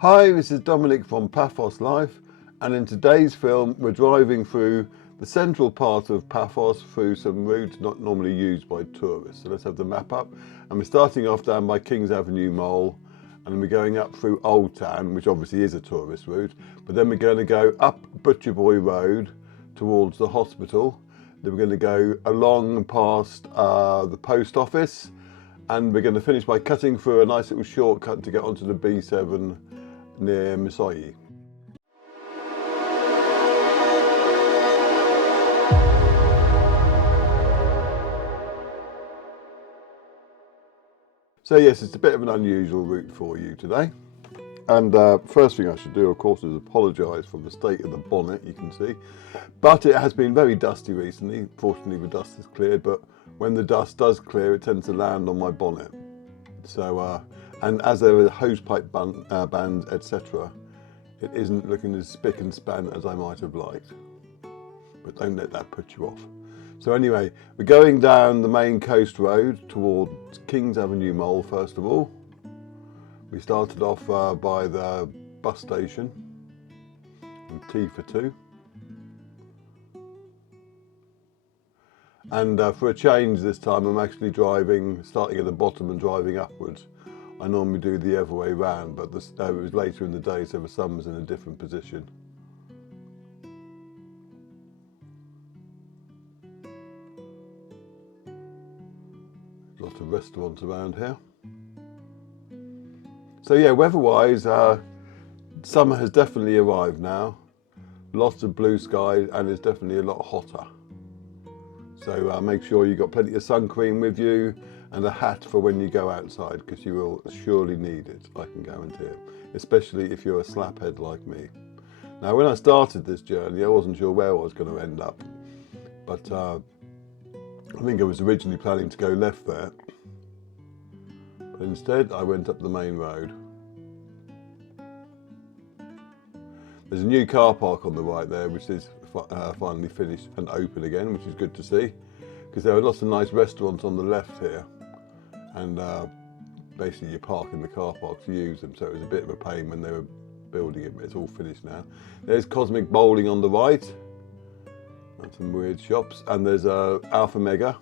Hi, this is Dominic from Paphos Life, and in today's film we're driving through the central part of Paphos through some routes not normally used by tourists. So let's have the map up, and we're starting off down by Kings Avenue Mall, and then we're going up through Oldtown, which obviously is a tourist route, but then we're going to go up Butcher Boy Road towards the hospital. Then we're going to go along past the post office, and we're going to finish by cutting through a nice little shortcut to get onto the B7 near Missouri. So yes, it's a bit of an unusual route for you today. And first thing I should do, of course, is apologise for the state of the bonnet, you can see. But it has been very dusty recently. Fortunately, the dust has cleared, but when the dust does clear, it tends to land on my bonnet. So, and as there are hosepipe bands, etc., it isn't looking as spick and span as I might have liked. But don't let that put you off. So anyway, we're going down the main coast road towards Kings Avenue Mall first of all. We started off by the bus station, and T for 2. And for a change this time, I'm actually driving, starting at the bottom and driving upwards. I normally do the other way round, but it was later in the day, so the sun was in a different position. Lots of restaurants around here. So yeah, weather-wise, summer has definitely arrived now. Lots of blue skies, and it's definitely a lot hotter. So make sure you've got plenty of sun cream with you and a hat for when you go outside, because you will surely need it, I can guarantee it, especially if you're a slaphead like me. Now, when I started this journey, I wasn't sure where I was going to end up, but I think I was originally planning to go left there, but instead I went up the main road. There's a new car park on the right there, which is finally finished and open again, which is good to see, because there are lots of nice restaurants on the left here, and basically you park in the car park to use them, so it was a bit of a pain when they were building it, but it's all finished now. There's Cosmic Bowling on the right, and some weird shops, and there's Alpha Mega,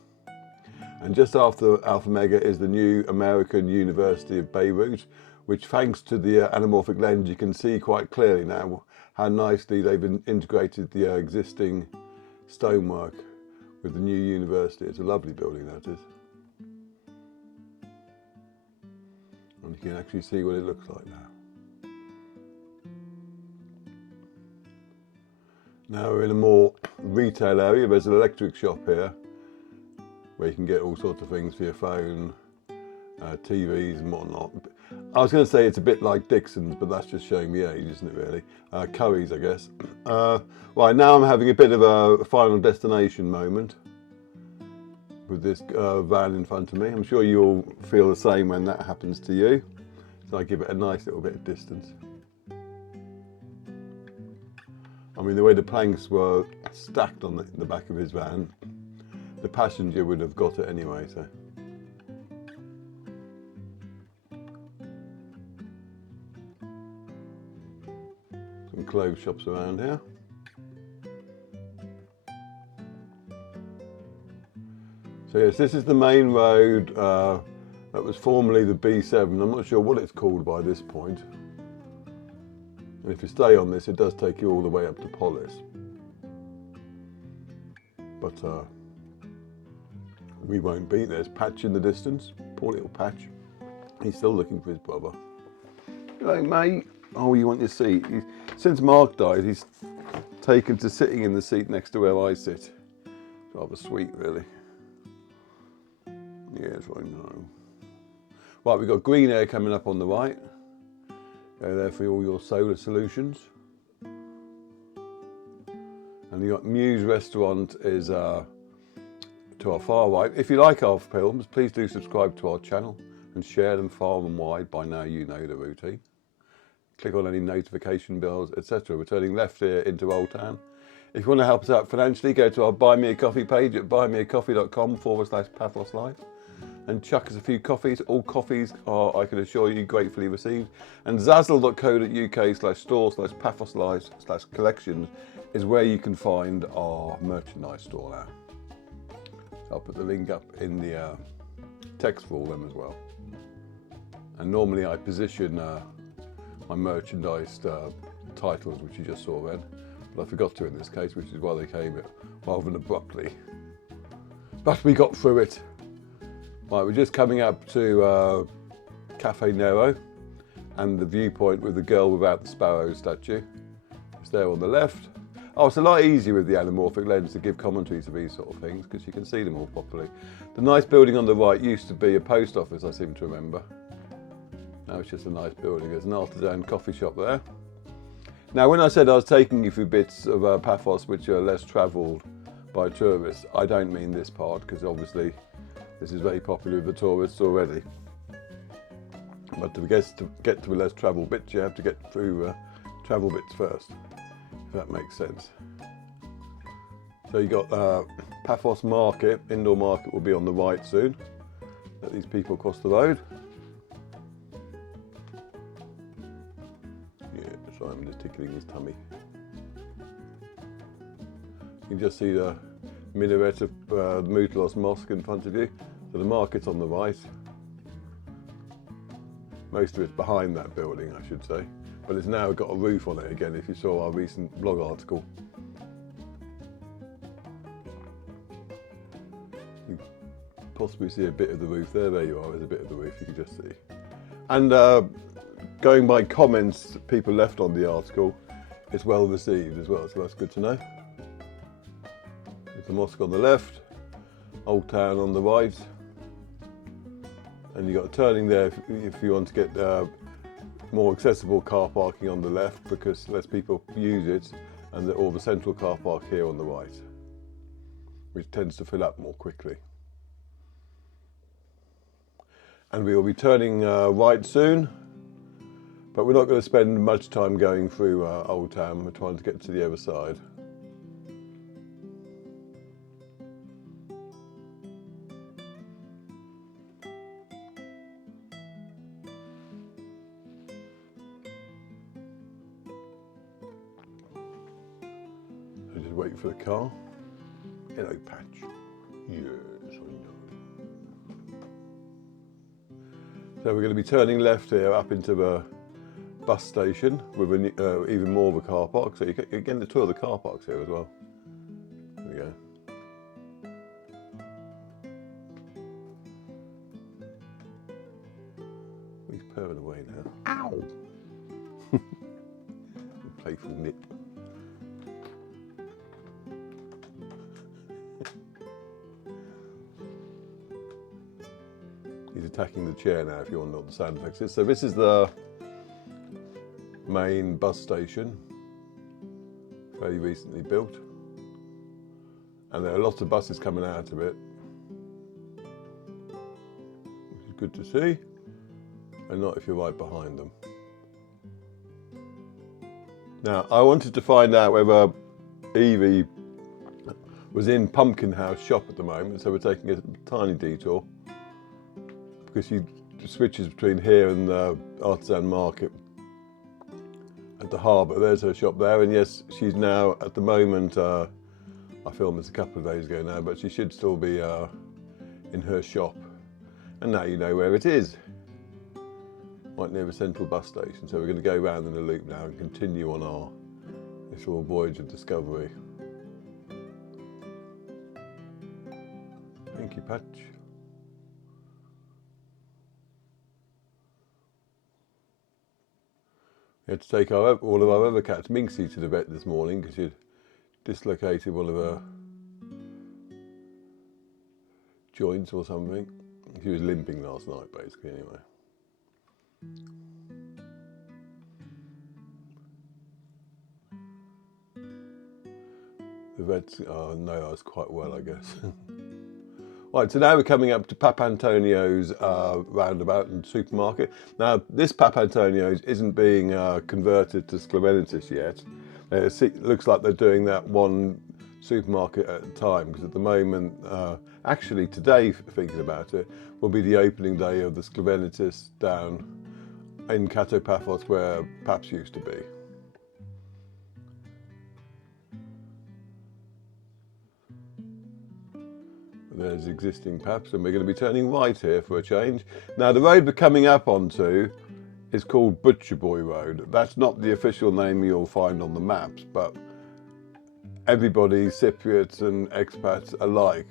and just after Alpha Mega is the new American University of Beirut, which, thanks to the anamorphic lens, you can see quite clearly now how nicely they've integrated the existing stonework with the new university. It's a lovely building, that is. And you can actually see what it looks like now. Now we're in a more retail area. There's an electric shop here where you can get all sorts of things for your phone, TVs and whatnot. I was going to say it's a bit like Dixon's, but that's just showing me age, isn't it really? Curry's, I guess. Right, now I'm having a bit of a final destination moment with this van in front of me. I'm sure you'll feel the same when that happens to you. So I give it a nice little bit of distance. I mean, the way the planks were stacked on the back of his van, the passenger would have got it anyway, so. Some clothes shops around here. So yes, this is the main road that was formerly the B7. I'm not sure what it's called by this point. And if you stay on this, it does take you all the way up to Polis. But we won't be. There's Patch in the distance. Poor little Patch. He's still looking for his brother. Hello, mate. Oh, you want your seat? Since Mark died, he's taken to sitting in the seat next to where I sit. It's rather sweet, really. Yes, I know. Right, we've got Green Air coming up on the right. Go there for all your solar solutions. And you've got Muse Restaurant is to our far right. If you like our films, please do subscribe to our channel and share them far and wide. By now you know the routine. Click on any notification bells, etc. We're turning left here into Oldtown. If you want to help us out financially, go to our Buy Me a Coffee page at buymeacoffee.com/Paphos Life. and chuck us a few coffees. All coffees are, I can assure you, gratefully received. And zazzle.co.uk/store/Paphos/collections is where you can find our merchandise store now. I'll put the link up in the text for all them as well. And normally I position my merchandise titles, which you just saw then, but I forgot to in this case, which is why they came rather than abruptly. But we got through it. Right, we're just coming up to Cafe Nero and the viewpoint with the girl without the sparrow statue. It's there on the left. Oh, it's a lot easier with the anamorphic lens to give commentary to these sort of things because you can see them all properly. The nice building on the right used to be a post office, I seem to remember. Now it's just a nice building. There's an artisan coffee shop there. Now, when I said I was taking you through bits of Paphos which are less travelled by tourists, I don't mean this part because obviously this is very popular with the tourists already. But to get to the less travelled bits, you have to get through travel bits first, if that makes sense. So you got Paphos Market, indoor market will be on the right soon. Let these people cross the road. Yeah, sorry, I'm just tickling his tummy. You can just see the minaret of the Mutlos Mosque in front of you. So the market's on the right. Most of it's behind that building, I should say. But it's now got a roof on it again, if you saw our recent blog article. You can possibly see a bit of the roof there. There you are, there's a bit of the roof you can just see. And going by comments people left on the article, it's well received as well, so that's good to know. There's the mosque on the left, Oldtown on the right, and you've got a turning there if you want to get more accessible car parking on the left because less people use it, and or the central car park here on the right, which tends to fill up more quickly. And we will be turning right soon, but we're not going to spend much time going through Oldtown. We're trying to get to the other side. So just wait for the car. Hello, Patch. Yes, I know. So we're going to be turning left here up into the bus station with even more of a car park. So you're getting the tour of the car parks here as well. There we go. He's purring away now. Ow! Playful nip. He's attacking the chair now, if you want to know what the sound effects is. So this is the main bus station, very recently built. And there are lots of buses coming out of it, which is good to see, and not if you're right behind them. Now, I wanted to find out whether Evie was in Pumpkin House shop at the moment, so we're taking a tiny detour, because she switches between here and the artisan market at the harbour. There's her shop there, and yes, she's now, at the moment, I filmed this a couple of days ago now, but she should still be in her shop. And now you know where it is, right near the central bus station. So we're going to go round in a loop now and continue on our little voyage of discovery. Thank you, Patch. We had to take all of our other cats, Minxie, to the vet this morning because she'd dislocated one of her joints or something. She was limping last night, basically, anyway. The vet's know us quite well, I guess. Right, so now we're coming up to Papantonio's roundabout and supermarket. Now, this Papantonio's isn't being converted to Sclemenitis yet. It looks like they're doing that one supermarket at a time, because at the moment, Actually, today, thinking about it, will be the opening day of the Slovenitis down in Costa Paphos, where Paphos used to be. There's existing Paphos, and we're going to be turning right here for a change. Now, the road we're coming up onto is called Butcher Boy Road. That's not the official name you'll find on the maps, but everybody, Cypriots and expats alike,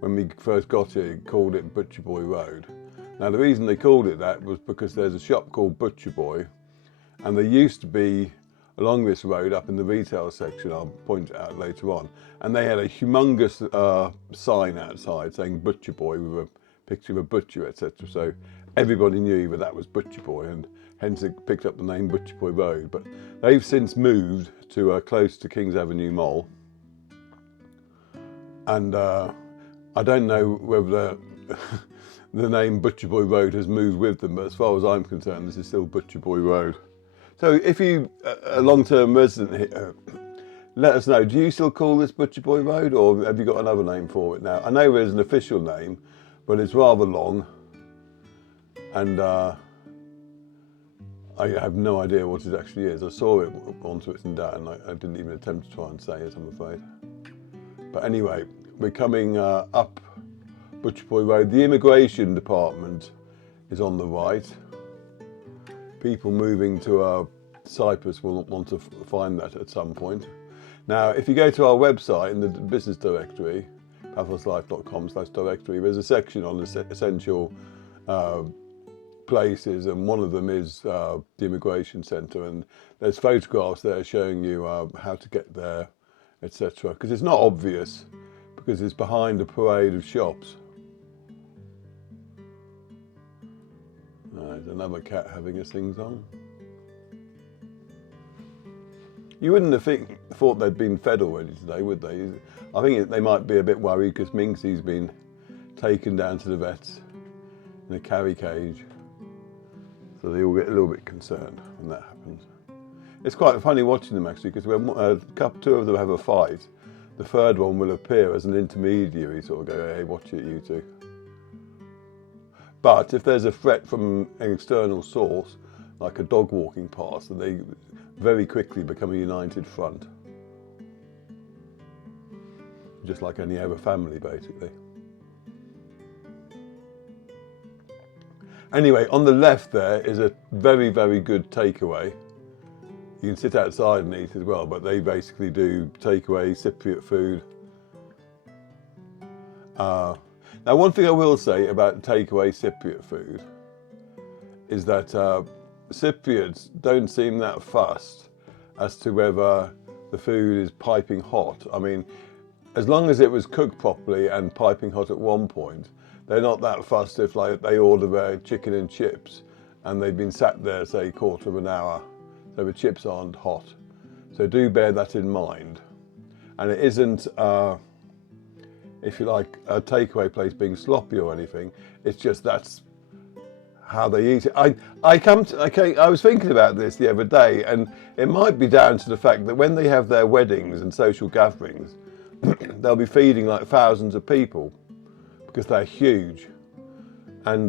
when we first got here, called it Butcher Boy Road. Now, the reason they called it that was because there's a shop called Butcher Boy, and there used to be along this road up in the retail section, I'll point it out later on, and they had a humongous sign outside saying Butcher Boy with a picture of a butcher, etc. So everybody knew that was Butcher Boy, and hence it picked up the name Butcher Boy Road. But they've since moved to close to Kings Avenue Mall, and I don't know whether the name Butcher Boy Road has moved with them, but as far as I'm concerned, this is still Butcher Boy Road. So if you a long-term resident here, let us know, do you still call this Butcher Boy Road, or have you got another name for it now? I know there's an official name, but it's rather long, and I have no idea what it actually is. I saw it once written down, I didn't even attempt to try and say it, I'm afraid. But anyway, we're coming up Butcher Boy Road. The immigration department is on the right. People moving to Cyprus will want to find that at some point. Now, if you go to our website in the business directory, paphoslife.com/directory, there's a section on essential places, and one of them is the immigration centre, and there's photographs there showing you how to get there, etc. Because it's not obvious, because it's behind a parade of shops. There's another cat having his things on. You wouldn't have thought they'd been fed already today, would they? I think they might be a bit worried because Minxie's been taken down to the vets in a carry cage. So they all get a little bit concerned when that happens. It's quite funny watching them actually, because when two of them have a fight, the third one will appear as an intermediary, sort of go, hey, watch it, you two. But if there's a threat from an external source, like a dog walking past, then they very quickly become a united front. Just like any other family, basically. Anyway, on the left there is a very, very good takeaway. You can sit outside and eat as well, but they basically do takeaway Cypriot food. Now, one thing I will say about takeaway Cypriot food is that Cypriots don't seem that fussed as to whether the food is piping hot. I mean, as long as it was cooked properly and piping hot at one point, they're not that fussed if like they order their chicken and chips and they've been sat there, say, a quarter of an hour, so the chips aren't hot. So do bear that in mind. And it isn't, if you like, a takeaway place being sloppy or anything. It's just that's how they eat it. I was thinking about this the other day, and it might be down to the fact that when they have their weddings and social gatherings, they'll be feeding like thousands of people because they're huge. And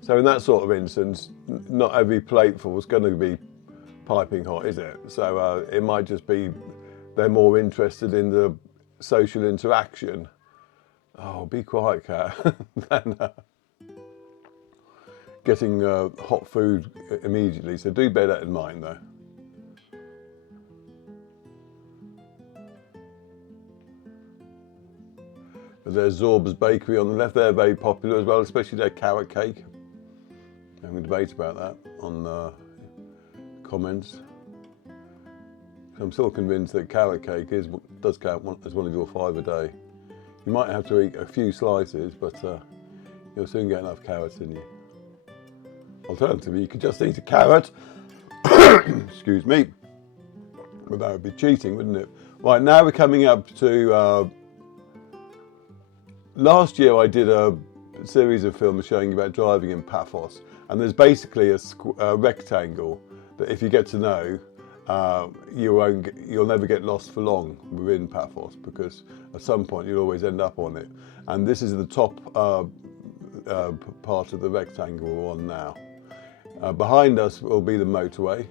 so in that sort of instance, not every plateful is going to be piping hot, is it? So it might just be they're more interested in the social interaction. Oh, be quiet, cat. than getting hot food immediately. So do bear that in mind, though. But there's Zorba's Bakery on the left. They're very popular as well, especially their carrot cake. I'm going to debate about that on comments. I'm still convinced that carrot cake does count as one of your 5 a day. You might have to eat a few slices, but you'll soon get enough carrots in you. Alternatively, you could just eat a carrot, excuse me, but that would be cheating, wouldn't it? Right, now we're coming up to, last year I did a series of films showing you about driving in Paphos, and there's basically a rectangle that if you get to know, you'll never get lost for long within Paphos, because at some point you'll always end up on it. And this is the top part of the rectangle we're on now. Behind us will be the motorway,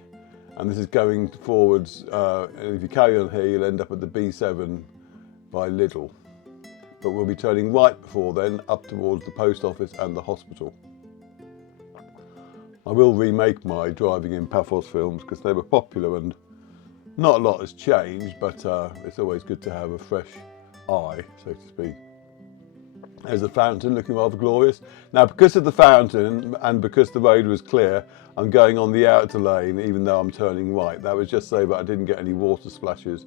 and this is going forwards, and if you carry on here you'll end up at the B7 by Lidl. But we'll be turning right before then up towards the post office and the hospital. I will remake my driving in Paphos films because they were popular and not a lot has changed, but it's always good to have a fresh eye, so to speak. There's the fountain looking rather glorious. Now, because of the fountain and because the road was clear, I'm going on the outer lane even though I'm turning right. That was just so that I didn't get any water splashes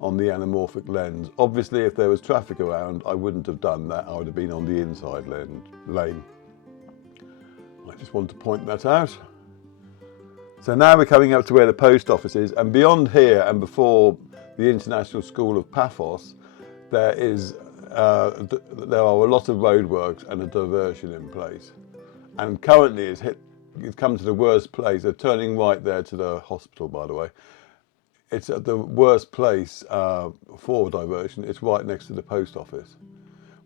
on the anamorphic lens. Obviously, if there was traffic around, I wouldn't have done that. I would have been on the inside lane. I just want to point that out. So now we're coming up to where the post office is, and beyond here and before the International School of Paphos, there are a lot of roadworks and a diversion in place. And currently it's come to the worst place. They're turning right there to the hospital, by the way. It's at the worst place for diversion. It's right next to the post office,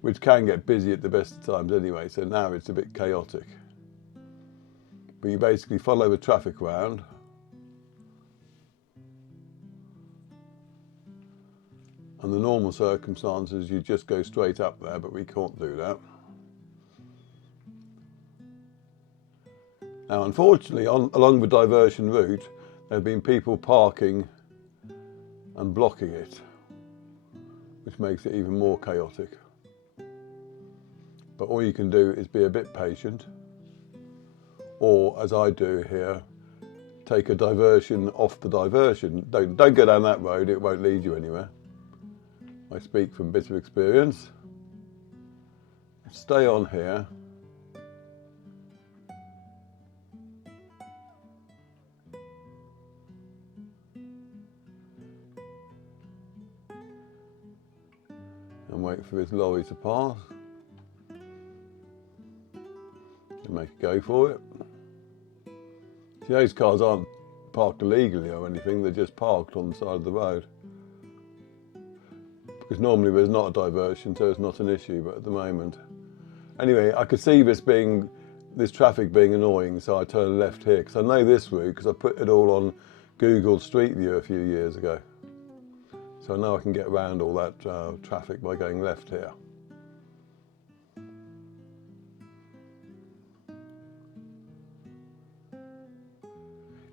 which can get busy at the best of times anyway, so now it's a bit chaotic. But you basically follow the traffic round. Under normal circumstances, you just go straight up there, but we can't do that. Now, unfortunately, along the diversion route, there have been people parking and blocking it, which makes it even more chaotic. But all you can do is be a bit patient, or as I do here, take a diversion off the diversion. Don't go down that road, it won't lead you anywhere. I speak from bitter experience. Stay on here. And wait for this lorry to pass. And make a go for it. See, those cars aren't parked illegally or anything, they're just parked on the side of the road. Because normally there's not a diversion, so it's not an issue, but at the moment. Anyway, I could see this traffic being annoying, so I turned left here, because I know this route, because I put it all on Google Street View a few years ago. So I know I can get around all that traffic by going left here.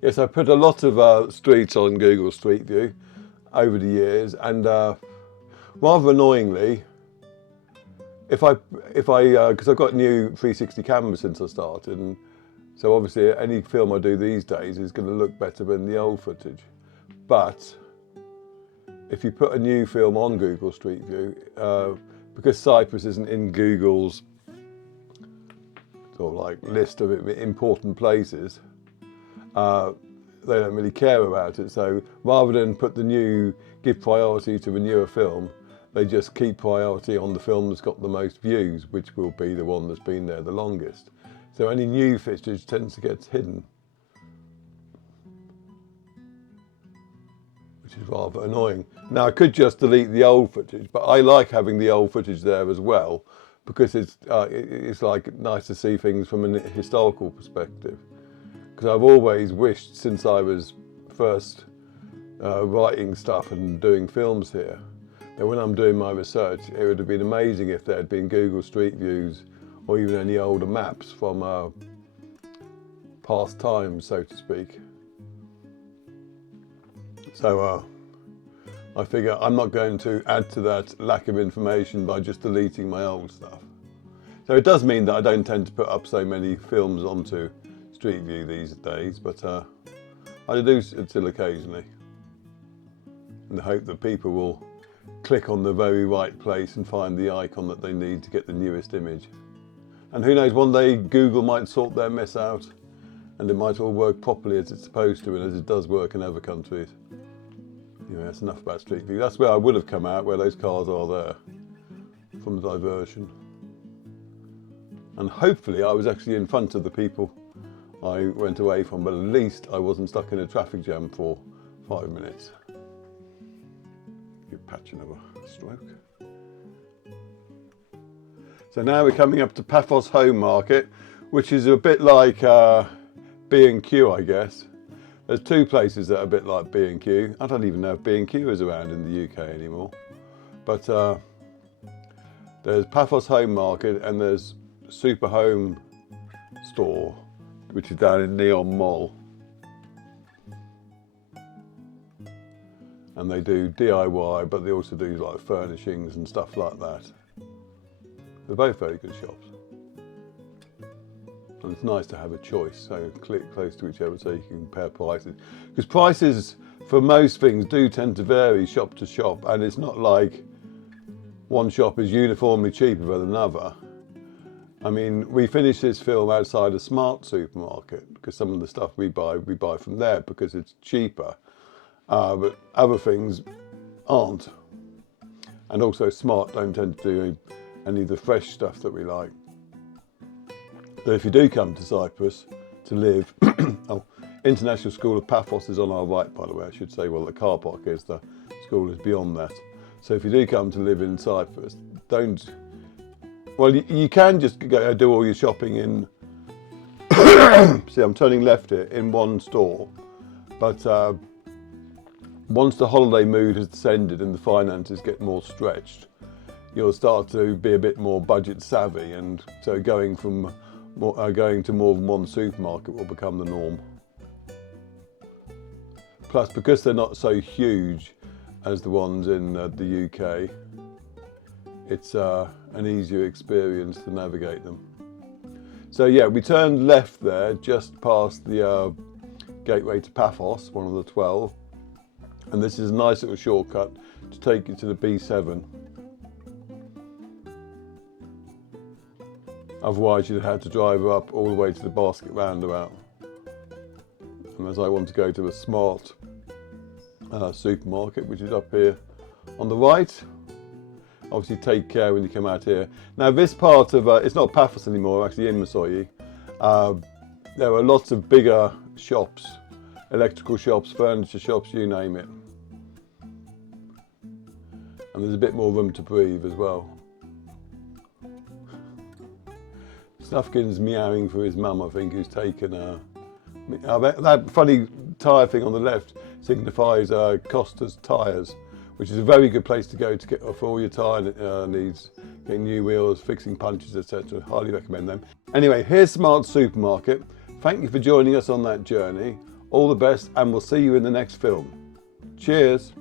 Yes, I put a lot of streets on Google Street View over the years, and rather annoyingly, because I've got new 360 cameras since I started, and so obviously any film I do these days is going to look better than the old footage. But if you put a new film on Google Street View, because Cyprus isn't in Google's sort of like list of important places, they don't really care about it. So rather than give priority to the newer film, they just keep priority on the film that's got the most views, which will be the one that's been there the longest. So any new footage tends to get hidden, which is rather annoying. Now I could just delete the old footage, but I like having the old footage there as well, because it's like nice to see things from a historical perspective. Because I've always wished, since I was first writing stuff and doing films here, that when I'm doing my research, it would have been amazing if there had been Google Street Views or even any older maps from past times, so to speak. So I figure I'm not going to add to that lack of information by just deleting my old stuff. So it does mean that I don't tend to put up so many films onto Street View these days, but I do it still occasionally, in the hope that people will click on the very right place and find the icon that they need to get the newest image. And who knows, one day Google might sort their mess out and it might all work properly as it's supposed to, and as it does work in other countries. Anyway, that's enough about Street View. That's where I would have come out, where those cars are there, from the diversion. And hopefully I was actually in front of the people I went away from, but at least I wasn't stuck in a traffic jam for 5 minutes. Give Patch another stroke. So now we're coming up to Paphos Home Market, which is a bit like B&Q, I guess. There's two places that are a bit like B&Q. I don't even know if B&Q is around in the UK anymore. But there's Paphos Home Market and there's Super Home Store, which is down in Neon Mall. And they do DIY, but they also do like furnishings and stuff like that. They're both very good shops. And it's nice to have a choice, so click close to whichever so you can compare prices. Because prices for most things do tend to vary shop to shop, and it's not like one shop is uniformly cheaper than another. I mean, we finished this film outside a Smart supermarket because some of the stuff we buy from there because it's cheaper. But other things aren't. And also Smart don't tend to do any of the fresh stuff that we like. So if you do come to Cyprus to live, International School of Paphos is on our right, by the way, I should say. Well, the car park is, the school is beyond that. So if you do come to live in Cyprus, you can just go do all your shopping in, see, I'm turning left here, in one store. But once the holiday mood has descended and the finances get more stretched, you'll start to be a bit more budget savvy, and so going to more than one supermarket will become the norm. Plus, because they're not so huge as the ones in the UK, it's an easier experience to navigate them. So yeah, we turned left there just past the gateway to Paphos, one of the 12, and this is a nice little shortcut to take you to the B7. Otherwise you'd have had to drive up all the way to the Basket roundabout. And as I want to go to a Smart supermarket, which is up here on the right, obviously take care when you come out here. Now this part of, it's not Paphos anymore, actually in Masoyi. There are lots of bigger shops, electrical shops, furniture shops, you name it. And there's a bit more room to breathe as well. Snufkin's meowing for his mum, I think, who's taken that funny tyre thing on the left signifies Costa Tyres, which is a very good place to go to get for all your tyre needs, getting new wheels, fixing punches, etc. Highly recommend them. Anyway, here's Smart Supermarket. Thank you for joining us on that journey. All the best, and we'll see you in the next film. Cheers.